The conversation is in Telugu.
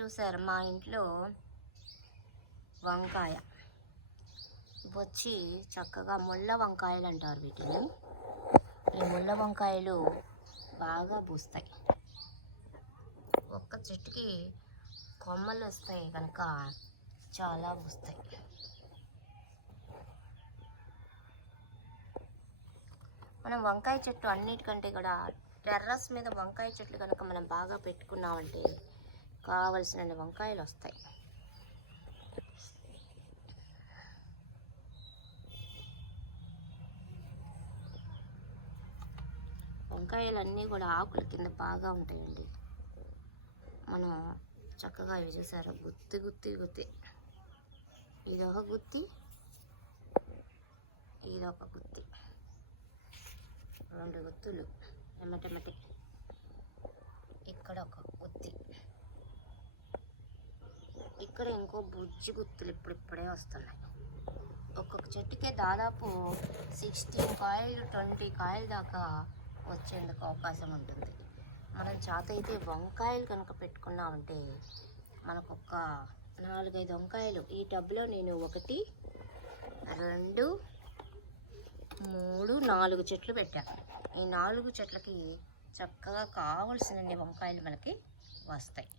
చూసారు మా ఇంట్లో వంకాయ వచ్చి చక్కగా ముళ్ళ వంకాయలు అంటారు వీటిని. ఈ ముళ్ళ వంకాయలు బాగా పూస్తాయి. ఒక్క చెట్టుకి కొమ్మలు వస్తాయి కనుక చాలా పూస్తాయి. మనం వంకాయ చెట్టు అన్నిటికంటే కూడా టెర్రస్ మీద వంకాయ చెట్లు కనుక మనం బాగా పెట్టుకున్నామంటే కావలసిన వంకాయలు వస్తాయి. వంకాయలన్నీ కూడా ఆకుల కింద బాగా ఉంటాయండి. మనం చక్కగా ఇవి చూసారు గుత్తి గుత్తి గుత్తి, ఇదొక గుత్తి, ఇదొక గుత్తి, 2 గుత్తులు ఎమ్మటెమ్మటి. ఇక్కడ ఒక గుత్తి, ఇక్కడ ఇంకో బుజ్జి గుత్తులు ఇప్పుడిప్పుడే వస్తున్నాయి. ఒక్కొక్క చెట్టుకే దాదాపు 16 కాయలు 20 కాయల దాకా వచ్చేందుకు అవకాశం ఉంటుంది. మనం చేతైతే వంకాయలు కనుక పెట్టుకున్నామంటే మనకు ఒక 4-5 వంకాయలు. ఈ టబ్లో నేను 1 2 3 4 చెట్లు పెట్టాను. ఈ 4 చెట్లకి చక్కగా కావలసిన వంకాయలు మనకి వస్తాయి.